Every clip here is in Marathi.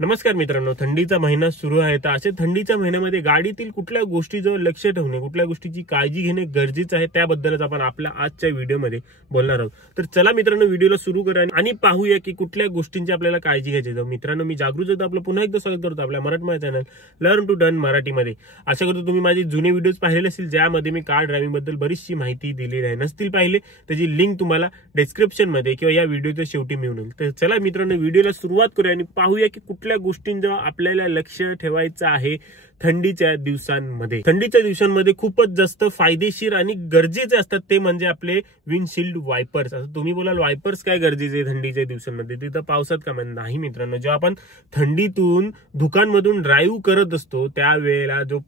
नमस्कार मित्रांनो, थंडीचा महिना सुरू आहे. तर अशा थंडीच्या महिन्यामध्ये गाडीतील कुठल्या गोष्टीजवळ लक्ष ठेवणे, कुठल्या गोष्टीची काळजी घेणे गरजेचं आहे, त्याबद्दलच आपण आपल्या आजच्या व्हिडिओमध्ये बोलणार आहोत. तर चला मित्रांनो, व्हिडिओला सुरू करा आणि पाहूया की कुठल्या गोष्टींची आपल्याला काळजी घ्यायची आहे. मित्रांनो, मी जागृत होतो, आपलं पुन्हा एकदा स्वागत करतो आपल्या मराठमोळ्या चॅनल लर्न टू डन मराठीमध्ये. आशा करतो तुम्ही माझे जुने व्हिडिओज पाहिले असतील, ज्यामध्ये मी कार ड्रायव्हिंग बद्दल बरीचशी माहिती दिलेली आहे. नसतील पाहिले त्याची लिंक तुम्हाला डिस्क्रिप्शन मध्ये किंवा या व्हिडिओच्या शेवटी मिळून येईल. तर चला मित्रांनो, व्हिडिओला सुरुवात करूया आणि पाहूया की कुठल्या गोष्टींवर आपल्याला लक्ष ठेवायचं आहे थंडीच्या दिवसांमध्ये. थंडीच्या दिवसांमध्ये खूपच जास्त फायदेशीर आणि गरजेचे असतात ते म्हणजे आपले विंडशील्ड वायपर्स. असं तुम्ही बोलाल, वायपर्स काय गरजेचे थंडीच्या दिवसांमध्ये, तिथं पावसात का नाही मित्रांनो. जेव्हा आपण थंडीतून धुक्यांमधून ड्राईव्ह करत असतो त्यावेळेला जो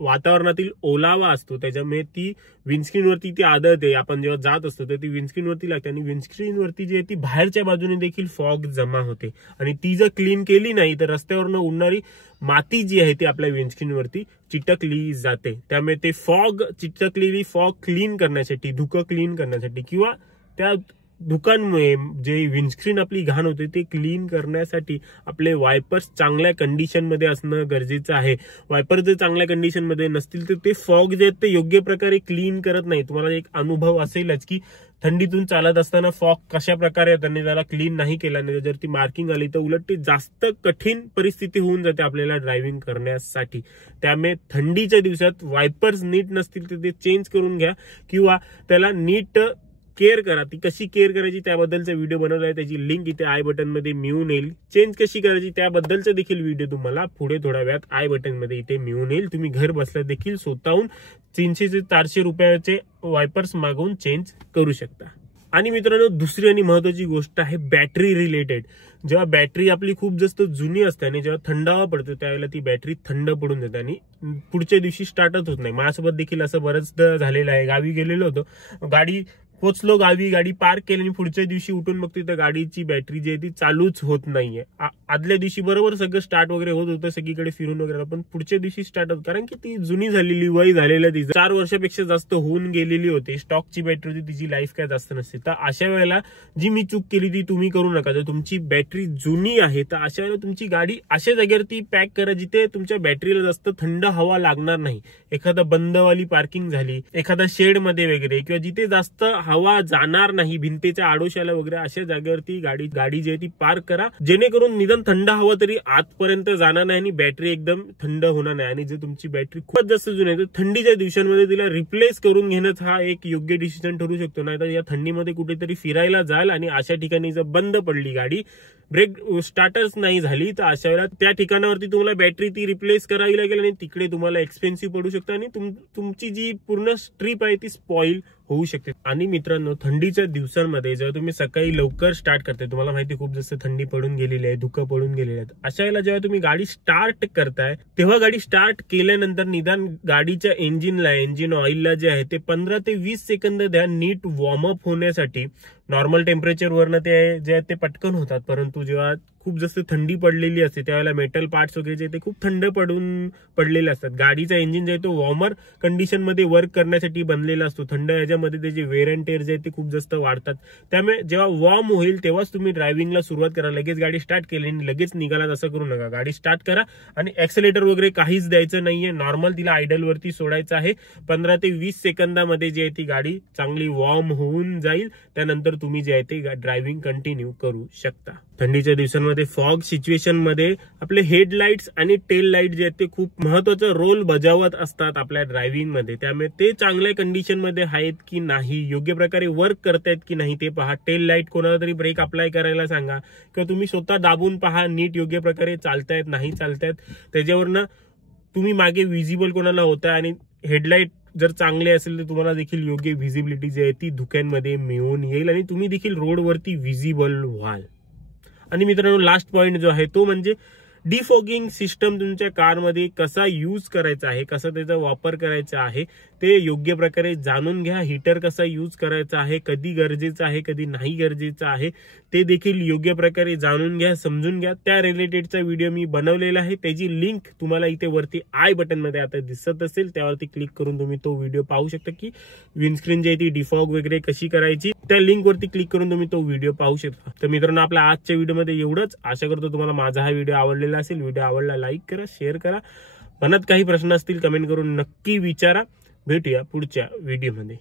वातावरणातील ओलावा असतो त्याच्यामुळे ती विंडस्क्रीनवरती ती आदळते. आपण जेव्हा जात असतो तर ती विंडस्क्रीनवरती लागते आणि विंडस्क्रीनवरती जी आहे ती बाहेरच्या बाजूने देखील फॉग जमा होते आणि ती जर क्लीन केली नाही तर रस्त्यावरनं उडणारी माती जी आहे ती आपल्या विंडस्क्रीनवरती चिटकली जाते. त्यामुळे ते फॉग चिटकलेली फॉग क्लीन करण्यासाठी, धुकं क्लीन करण्यासाठी किंवा त्या धुक्यांमुळे जे विंडस्क्रीन आपली घाण होते ते क्लीन करण्यासाठी आपले वायपर्स चांगल्या कंडिशन मध्ये असणं गरजेचं आहे. वायपर जर चांगल्या कंडिशन मध्ये नसतील तर ते फॉग जे आहेत ते योग्य प्रकारे क्लीन करत नाही. तुम्हाला एक अनुभव असेलच की थंडीतून चालत असताना फॉग कशा प्रकारे त्यांनी त्याला क्लीन नाही केला नाही, जर ती मार्किंग आली तर उलट ती जास्त कठीण परिस्थिती होऊन जाते आपल्याला ड्रायव्हिंग करण्यासाठी. त्यामुळे थंडीच्या दिवसात वायपर्स नीट नसतील तर ते चेंज करून घ्या किंवा त्याला नीट केअर करा. ती कशी केअर करायची त्याबद्दलचा व्हिडिओ बनवला आहे, त्याची लिंक इथे आय बटन मध्ये मिळून येईल. चेंज कशी करायची त्याबद्दलचा देखील व्हिडिओ तुम्हाला पुढे थोड्या वेळात आय बटन मध्ये इथे मिळून येईल. तुम्ही घर बसल्या देखील स्वतःहून 300 ते 400 रुपयाचे वायपर्स मागवून चेंज करू शकता. आणि मित्रांनो, दुसरी आणि महत्वाची गोष्ट आहे बॅटरी रिलेटेड. जेव्हा बॅटरी आपली खूप जास्त जुनी असते आणि जेव्हा थंडावा पडतो त्यावेळेला ती बॅटरी थंड पडून जाते आणि पुढच्या दिवशी स्टार्टच होत नाही. माझ्यासोबत देखील असं बरंचदा झालेलं आहे. गावी गेलेलो होतो, गाडी पोचलो, गावी गाडी पार्क केली आणि पुढच्या दिवशी उठून बघतो तर गाडीची बॅटरी जी आहे ती चालूच होत नाहीये. आदल्या दिवशी बरोबर सगळं स्टार्ट वगैरे होत होतं, सगळीकडे फिरून वगैरे, पण पुढच्या दिवशी स्टार्ट होत, कारण की ती जुनी झालेली, वय झालेलं, ती 4 वर्षापेक्षा जास्त होऊन गेलेली होती. स्टॉकची बॅटरी होती, तिची लाईफ काय जास्त नसते. तर अशा वेळेला जी मी चूक केली ती तुम्ही करू नका. जर तुमची बॅटरी जुनी आहे तर अशा वेळेला तुमची गाडी अशा जागेवरती पॅक करा जिथे तुमच्या बॅटरीला जास्त थंड हवा लागणार नाही. एखादा बंदवाली पार्किंग झाली, एखादा शेड मध्ये वगैरे, किंवा जिथे जास्त हवा जाणार नाही, भिंतीच्या आडोशाला वगैरे, अशा जागेवरती गाडी जी आहे ती पार्क करा, जेणेकरून निदान थंड हवा तरी आतपर्यंत जाणार नाही आणि बॅटरी एकदम थंड होणार नाही. आणि जर तुमची बॅटरी खूपच जास्त जुनी आहे तर थंडीच्या दिवसांमध्ये तिला रिप्लेस करून घेणंच हा एक योग्य डिसिजन ठरू शकतो. नाहीतर या थंडीमध्ये कुठेतरी फिरायला जाल आणि अशा ठिकाणी जर बंद पडली गाडी, ब्रेक स्टार्टच नाही झाली, तर अशा वेळेला त्या ठिकाणावरती तुम्हाला बॅटरी ती रिप्लेस करावी लागेल आणि तिकडे तुम्हाला एक्सपेन्सिव्ह पडू शकतं आणि तुमची जी पूर्ण ट्रिप आहे ती स्पॉइल होऊ शकते. आणि मित्रांनो, थंडीच्या दिवसांमध्ये जेव्हा तुम्ही सकाळी लवकर स्टार्ट करताय, तुम्हाला माहिती खूप जास्त थंडी पडून गेलेली आहे, धुकं पडून गेलेली आहे, अशा वेळेला जेव्हा तुम्ही गाडी स्टार्ट करताय तेव्हा गाडी स्टार्ट केल्यानंतर निदान गाडीच्या इंजिन ऑइलला जे आहे ते 15 ते 20 सेकंद द्या नीट वॉर्मअप होण्यासाठी. नॉर्मल टेम्परेचर वरनं ते जे आहे ते पटकन होतात, परंतु जेव्हा खूप जास्त थंडी पडलेली असते त्यावेळेला मेटल पार्ट्स वगैरे जे ते खूप थंड पडलेले असतात. गाडीचा इंजिन जे आहे तो वॉर्मर कंडिशन मध्ये वर्क करण्यासाठी बनलेला असतो. थंड याच्यामध्ये त्याचे वेअर अँड टेअर जे आहे ते खूप जास्त वाढतात. त्यामुळे जेव्हा वॉर्म होईल तेव्हाच तुम्ही ड्रायव्हिंगला सुरुवात करा. लगेच गाडी स्टार्ट केली आणि लगेच निघाला असं करू नका. गाडी स्टार्ट करा आणि एक्सेलेटर वगैरे काहीच द्यायचं नाहीये, नॉर्मल तिला आयडल वरती सोडायचं आहे. 15 ते 20 सेकंदामध्ये जी आहे ती गाडी चांगली वॉर्म होऊन जाईल. त्यानंतर तुम्ही जे आहे ते ड्रायव्हिंग कंटिन्यू करू शकता. थंडीच्या दिवसांमध्ये फॉग सिच्युएशन मध्ये आपले हेडलाइट्स आणि टेल लाईट जे आहेत ते खूप महत्वाचा रोल बजावत असतात आपल्या ड्रायव्हिंग मध्ये. त्यामुळे ते चांगल्या कंडिशन मध्ये आहेत की नाही, योग्य प्रकारे वर्क करतायत की नाही ते पहा. टेल लाईट कोणाला तरी ब्रेक अप्लाय करायला सांगा किंवा तुम्ही स्वतः दाबून पहा नीट योग्य प्रकारे चालतायत नाही चालतायत. त्याच्यावरनं तुम्ही मागे विजिबल कोणाला होता आणि हेडलाईट जर चांगले असेल तर तुम्हाला देखील योग्य व्हिजिबिलिटी जी आहे ती धुक्यांमध्ये मिळून येईल आणि तुम्ही देखील रोडवरती व्हिजिबल व्हाल. आणि मित्रांनो, लास्ट पॉइंट जो आहे तो म्हणजे डिफॉगिंग सिस्टम तुमच्या कारमध्ये कसा यूज करायचा आहे, कसा त्याचा वापर करायचा आहे ते योग्य प्रकारे जाणून घ्या. हीटर कसा यूज करायचा आहे, कधी गरजेचं आहे कधी नाही गरजेचं आहे ते देखील योग्य प्रकारे जाणून घ्या, समजून घ्या. त्या रिलेटेडचा व्हिडिओ मी बनवलेला आहे, त्याची लिंक तुम्हाला इथे वरती आय बटन मध्ये आता दिसत असेल, त्यावरती क्लिक करून तुम्ही तो व्हिडिओ पाहू शकता की विंडस्क्रीन जी आहे ती डिफॉग वगैरे कशी करायची. त्या लिंक वरती क्लिक करून तुम्ही तो व्हिडिओ पाहू शकता. तर मित्रांनो, आपल्या आजच्या व्हिडिओमध्ये एवढंच. आशा करतो तुम्हाला माझा हा व्हिडिओ आवडलेला असेल. व्हिडिओ आवडला लाईक करा, शेअर करा. मनात काही प्रश्न असतील कमेंट करून नक्की विचारा. भेटूया पुढच्या व्हिडिओमध्ये.